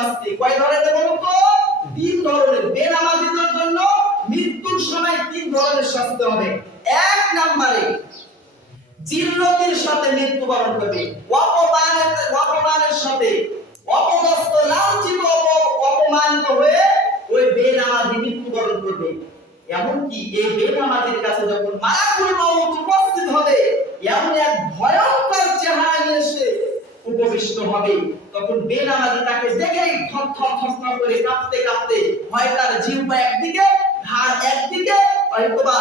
শাস্তি কয় ধরনের বলুন তো? তিন ধরনের। বেনামাজিদের জন্য মৃত্যুর সময় তিন ধরনের শাস্তি হবে। এক নম্বরে জিল্লতির সাথে মৃত্যুবরণ করবে, অপমানের সাথে, অপদস্থ লাঞ্ছিত অপমানিত হয়ে ওই বেনামাজি মৃত্যুবরণ করবে। এমনকি এই বেনামাজির কাছে যখন মালাকুল মউত উপস্থিত হবে, এমন এক ভয়ঙ্কর চেহারা নিয়ে এসে উপবিষ্ট হবে, তখন বেনামাজি তাকে দেখেই থরথর করে কাঁপতে কাঁপতে হয় তার জিহ্বা একদিকে, ঘাড় একদিকে, হয়তোবা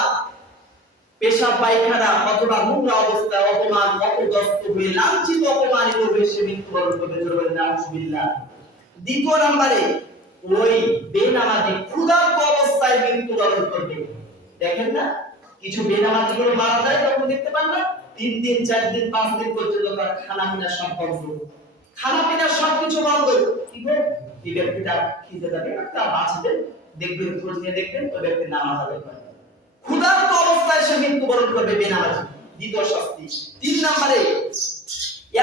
পেশাব পায়খানা অথবা নোংরা অবস্থায় অপমান অপদস্থ হয়ে লাঞ্ছিত অপমানিত হয়ে সে মৃত্যুবরণ করবে। নাউজুবিল্লাহ। দ্বিতীয় নম্বরে ওই বেনামাজি ক্ষুধার্ত অবস্থায় মৃত্যুবরণ করবে। দেখেন না কিছু বেনামাজি গুলো মারা যায় তখন দেখতে পান না 3 দিন 4 দিন 5 দিন পর্যন্ত তার খানা পিনা সব বন্ধ, খানা পিনা সবকিছু বন্ধ। কি করে এই ব্যক্তিটা খিদে থাকে তা বাঁচবে, দেখবেন খোঁজ নিয়ে দেখবেন ওই ব্যক্তি নামাজ আদায় করে। ক্ষুধার্ত অবস্থায় সে মৃত্যুবরণ করবে বেনামাজি, দ্বিতীয় শাস্তি। 3 নম্বরে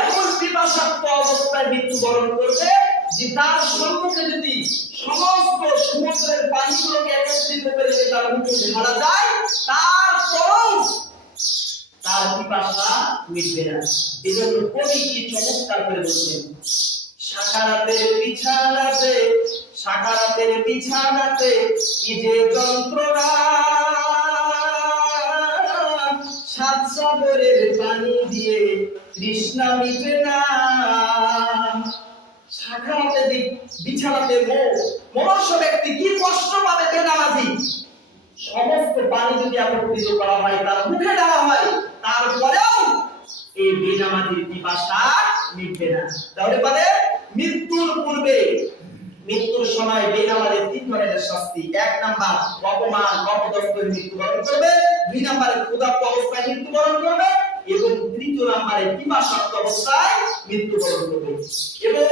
এমন পিপাসার্ত অবস্থায় মৃত্যুবরণ করবে যে তার সম্মুখে যদি সমস্ত সমুদ্রের পানিগুলোকে একত্রিত করে তার মুখে ঢালা যায় তারপরও তার পিপাসা মিটবে না। এজন্য কবি কি চমৎকার করে বলছেন, সাকারাতের বিছানাতে কি যে যন্ত্রণা, সাত সাগরের পানি দিয়ে তৃষ্ণা মিটে না। সাকারাতে বিছানাতে মনুষ্য ব্যক্তি কি কষ্ট পাবে বেনামাজি, সমস্ত পানি যদি একত্রিত করা হয় তার মুখে দেওয়া হয় তারপরেও এই বেনামাজির পিপাসা মিটবে না। তাহলে পরে মৃত্যুর পূর্বে মৃত্যুর সময় বেনামাজির 3 ধরনের শাস্তি। 1 নাম্বার অপমান অপদস্থ মৃত্যুবরণ করবে, 2 নম্বরে ক্ষুধার্ত অবস্থায় মৃত্যুবরণ করবে এবং 3 নম্বরে পিপাসার্ত অবস্থায় মৃত্যুবরণ করবে। এবং